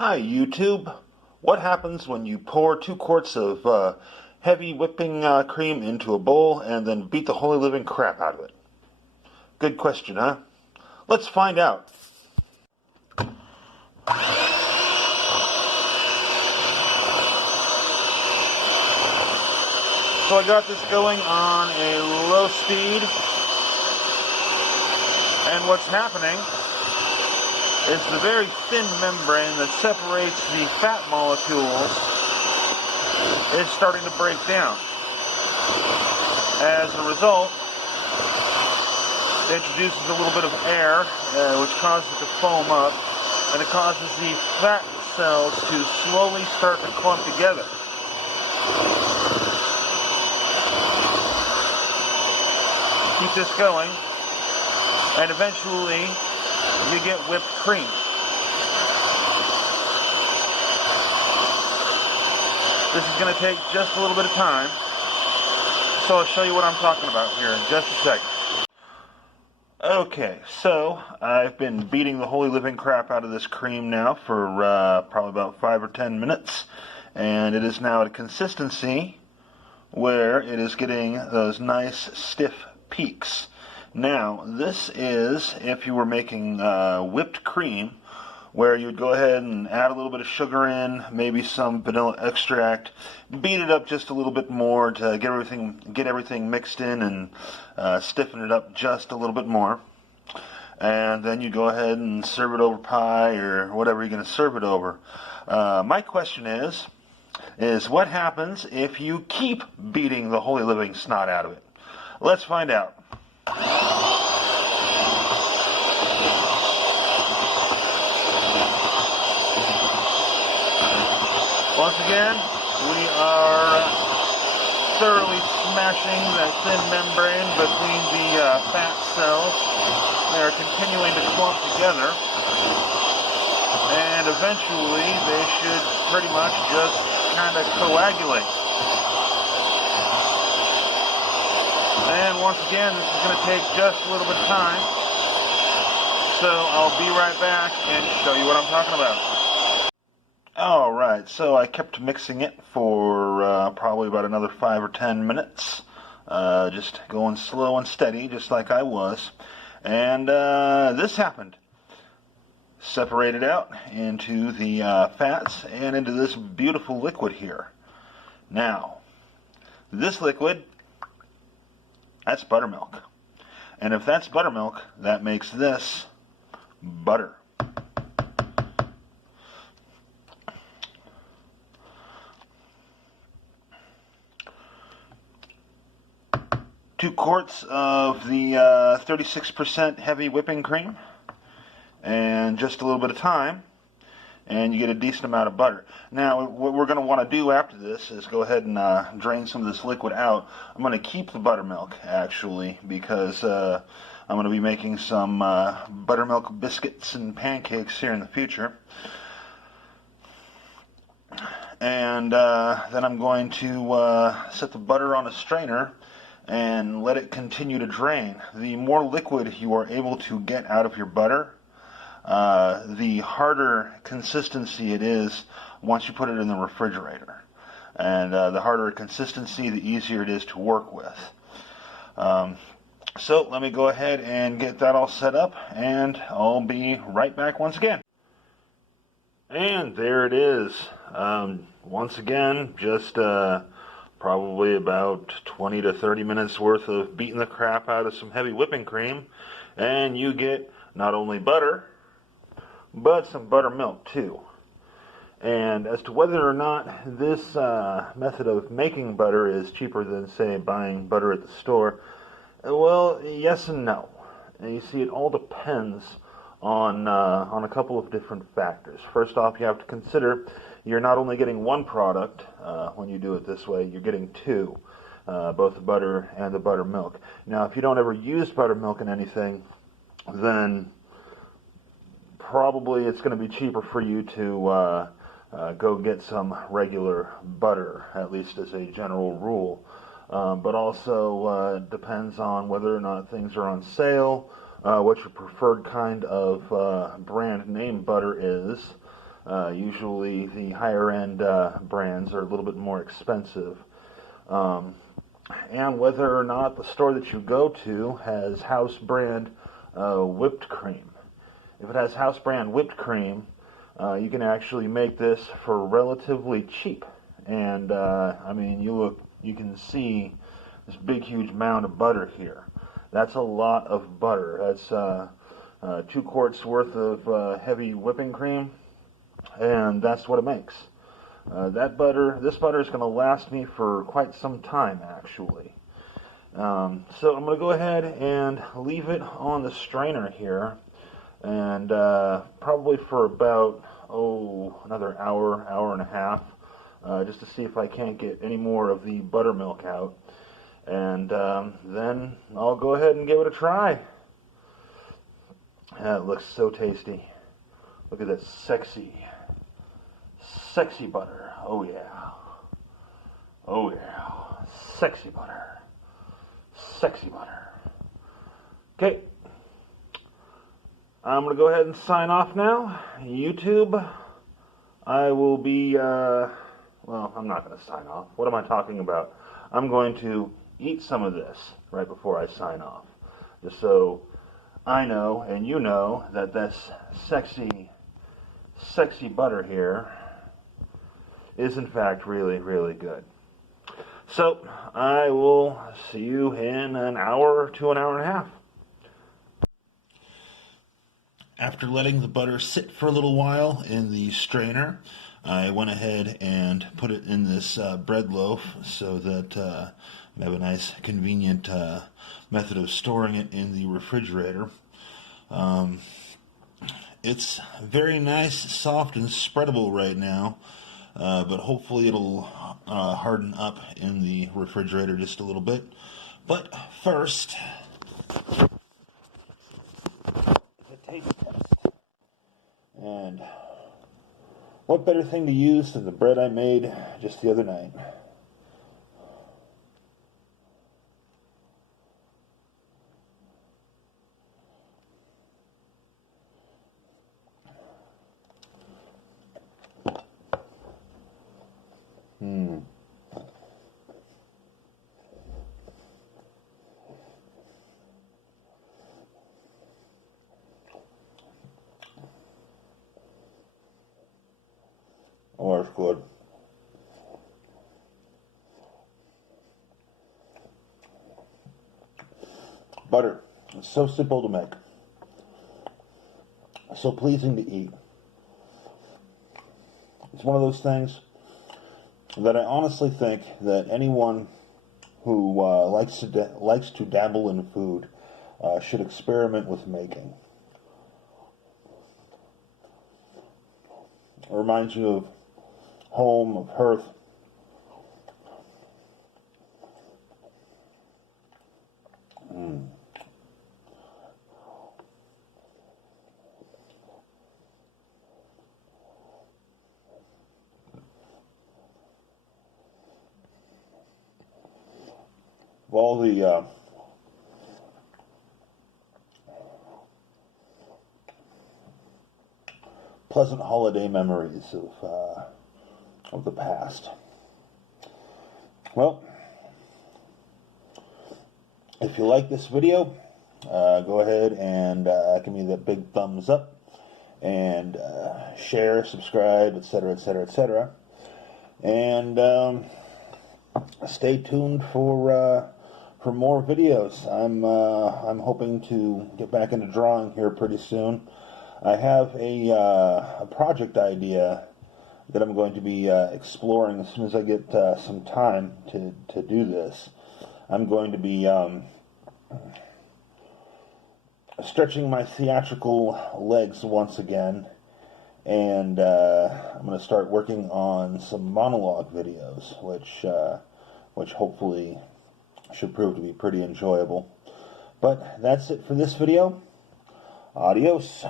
Hi YouTube. What happens when you pour 2 quarts of heavy whipping cream into a bowl and then beat the holy living crap out of it? Good question, huh? Let's find out. So I got this going on a low speed, and what's happening is the very thin membrane that separates the fat molecules is starting to break down. As a result, it introduces a little bit of air, which causes it to foam up, and it causes the fat cells to slowly start to clump together. Keep this going, and eventually you get whipped cream. This is going to take just a little bit of time, so I'll show you what I'm talking about here in just a second. Okay, so I've been beating the holy living crap out of this cream now for probably about 5 or 10 minutes, and it is now at a consistency where it is getting those nice stiff peaks. Now, this is if you were making whipped cream, where you would go ahead and add a little bit of sugar in, maybe some vanilla extract, beat it up just a little bit more to get everything mixed in and stiffen it up just a little bit more. And then you go ahead and serve it over pie or whatever you're going to serve it over. My question is what happens if you keep beating the holy living snot out of it? Let's find out. Once again, we are thoroughly smashing that thin membrane between the fat cells. They are continuing to clump together, and eventually they should pretty much just kind of coagulate. And once again, this is going to take just a little bit of time, so I'll be right back and show you what I'm talking about. Alright, so I kept mixing it for probably about another 5 or 10 minutes, just going slow and steady, just like I was, and this happened. Separated out into the fats and into this beautiful liquid here. Now, this liquid, that's buttermilk. And if that's buttermilk, that makes this butter. Two quarts of the 36% heavy whipping cream, and just a little bit of thyme, and you get a decent amount of butter. Now, what we're going to want to do after this is go ahead and drain some of this liquid out. I'm going to keep the buttermilk, actually, because I'm going to be making some buttermilk biscuits and pancakes here in the future. And then I'm going to set the butter on a strainer and let it continue to drain. The more liquid you are able to get out of your butter, the harder consistency it is once you put it in the refrigerator. And the harder consistency, the easier it is to work with. So let me go ahead and get that all set up, and I'll be right back once again. And there it is. Once again, just probably about 20 to 30 minutes worth of beating the crap out of some heavy whipping cream, and you get not only butter, but some buttermilk too. And as to whether or not this method of making butter is cheaper than, say, buying butter at the store, well, yes and no. And you see, it all depends on a couple of different factors. First off, you have to consider you're not only getting one product when you do it this way, you're getting two, both the butter and the buttermilk. Now, if you don't ever use buttermilk in anything, then probably it's going to be cheaper for you to go get some regular butter, at least as a general rule. But also depends on whether or not things are on sale, what your preferred kind of brand name butter is, Usually the higher end brands are a little bit more expensive. And whether or not the store that you go to has house brand whipped cream. If it has house brand whipped cream, you can actually make this for relatively cheap. And I mean, you can see this big, huge mound of butter here. That's a lot of butter. That's 2 quarts worth of heavy whipping cream, and that's what it makes. This butter is going to last me for quite some time, actually. So I'm going to go ahead and leave it on the strainer here, and probably for about, another hour, hour and a half, just to see if I can't get any more of the buttermilk out. And then I'll go ahead and give it a try. It looks so tasty. Look at that sexy butter. Oh yeah. Oh yeah. Sexy butter. Sexy butter. Okay. I'm going to go ahead and sign off now. YouTube, I will be, well, I'm not going to sign off. What am I talking about? I'm going to eat some of this right before I sign off. Just so I know and you know that this sexy butter here is in fact really, really good. So I will see you in an hour to an hour and a half. After letting the butter sit for a little while in the strainer, I went ahead and put it in this bread loaf so that I have a nice convenient method of storing it in the refrigerator. It's very nice, soft, and spreadable right now, but hopefully it'll harden up in the refrigerator just a little bit. But first, the taste test. And what better thing to use than the bread I made just the other night? Oh, that's good. Butter. It's so simple to make. So pleasing to eat. It's one of those things that I honestly think that anyone who likes to dabble in food should experiment with making. It reminds you of home, of hearth. Of all the pleasant holiday memories of the past. Well, if you like this video, go ahead and give me that big thumbs up and share, subscribe, etc., etc., etc. And stay tuned for more videos. I'm hoping to get back into drawing here pretty soon. I have a project idea that I'm going to be exploring as soon as I get some time to do this. I'm going to be stretching my theatrical legs once again, and I'm going to start working on some monologue videos, which hopefully should prove to be pretty enjoyable. But that's it for this video. Adios.